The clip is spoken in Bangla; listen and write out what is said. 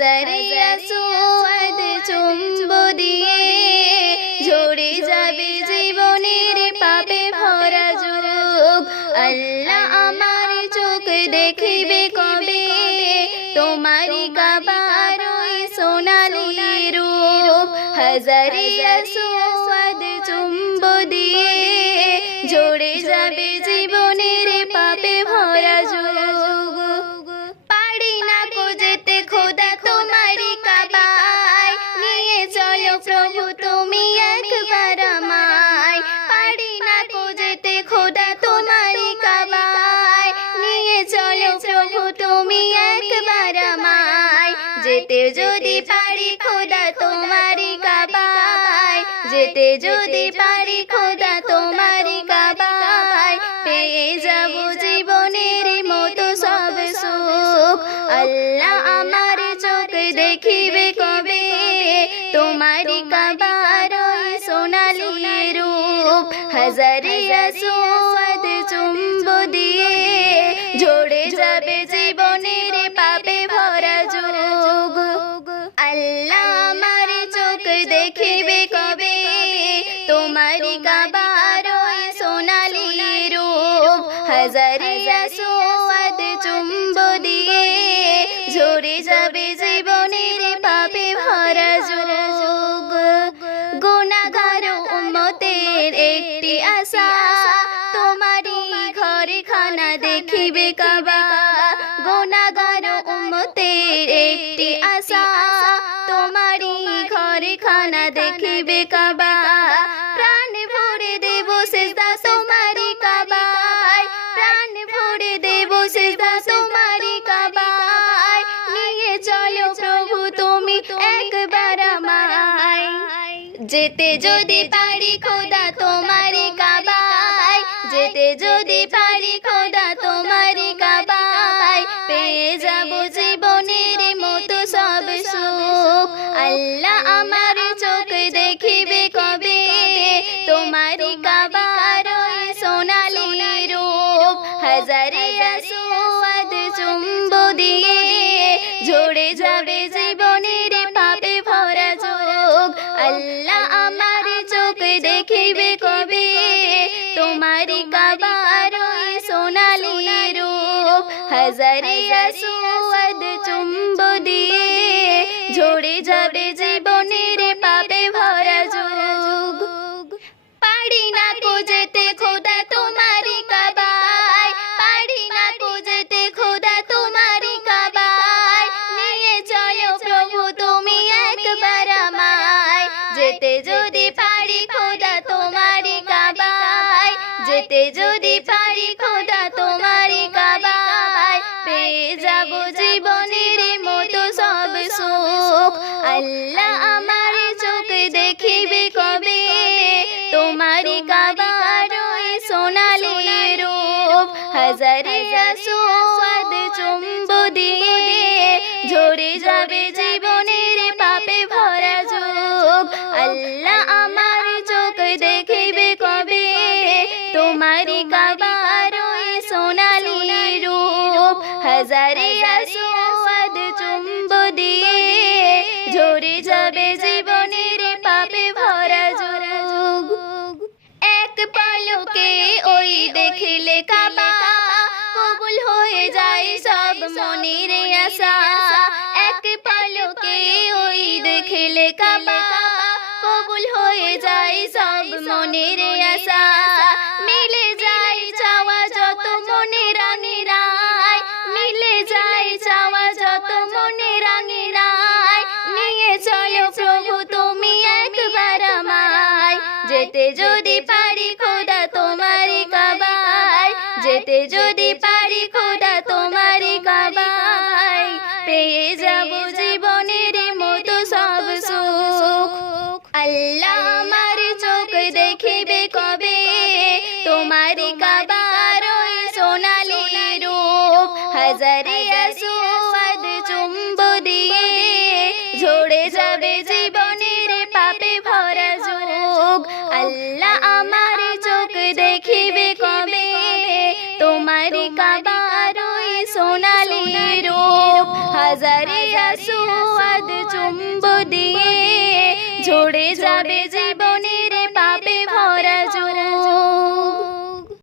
হাজারে আসোয়াদ চুম্ব দিয়ে ঝরে যাবে জীবনের পাপে ভরা যুগ। আল্লাহ আমার চোখ দেখিবে কবে? তোমারি কাবার ওই সোনালি রূপ। হাজারে আসোয়াদ চুম্ব দিয়ে ঝরে যাবে জীবনের তুমি একবার আমায় পারি না কো যেতে খোদা তোমারি কাবায়। নিয়ে চলো প্রভু, তুমি একবার আমায়। যেতে যদি পারি, খোদা তোমারি কাবায়। যেতে যদি পারি, খোদা তোমারি কাবায়। পেয়ে যাব জীবনের মতো সব সুখ। আল্লাহ আমার চোখ দেখিবে কবে তোমারি কাবার ওই সোনালি রূপ, হাজারে আসোয়াদ চুম্ব দিয়ে ঝরে যাবে জীবনের পাপে ভরা যোগ। আল্লাহ আমার চোখ দেখিবে কবে? তোমারি কাবার ওই সোনালি রূপ, হাজারে আসোয়াদ চুম্ব দিয়ে ঝরে যাবে কাবা গুণাগার উম্মতের একটি আশা। তোমারি ঘরে খানা দেখিবে কাবা। প্রাণ ভরে দেব সেজদা তোমারি কাবায়। প্রাণ ভরে দেব সেজদা তোমারি কাবায়। নিয়ে চলো প্রভু, তুমি একবার আমায়। যেতে যদি পারি খোদা তোমারি কাবায়। যেতে যদি পারি খোদা যাবে জীবনের পাপে ভরা যোগ। আল্লাহ আমার চোখ দেখিবে কবে? তোমারি কাবার সোনালি রূপ। হাজারে আসোয়াদ চুম্ব দিয়ে ঝরে যাবে জীবনের পাপে ভরা যোগ। পারি না কো যেতে যেতে যদি পারি খোদা তোমারি কাবায়। যেতে যদি পারি খোদা তোমারি কাবায়। পেয়ে যাব জীবনের মতো সব সুখ। আল্লাহ আমার চোখ দেখিবে কবে? তোমারি কাবার সোনালি রূপ। হাজারে আসোয়াদ ঝরে যাবে জীবনের পাপে ভরা যোগ। এক পালকে ওই দেখিলে কাবা, কবুল হয়ে যায় সব মনের আশা। এক পালকে ওই দেখিলে কাবা, কবুল হয়ে যায় যেতে যদি পারি খোদা তোমারি কাবায় যেতে যদি পারি খোদা তোমারি কাবায় পেয়ে যাব জীবনের মতো সব সুখ। আল্লাহ আমার চোখ দেখিবে কবে? তোমারি কাবার ঝরে যাবে জীবন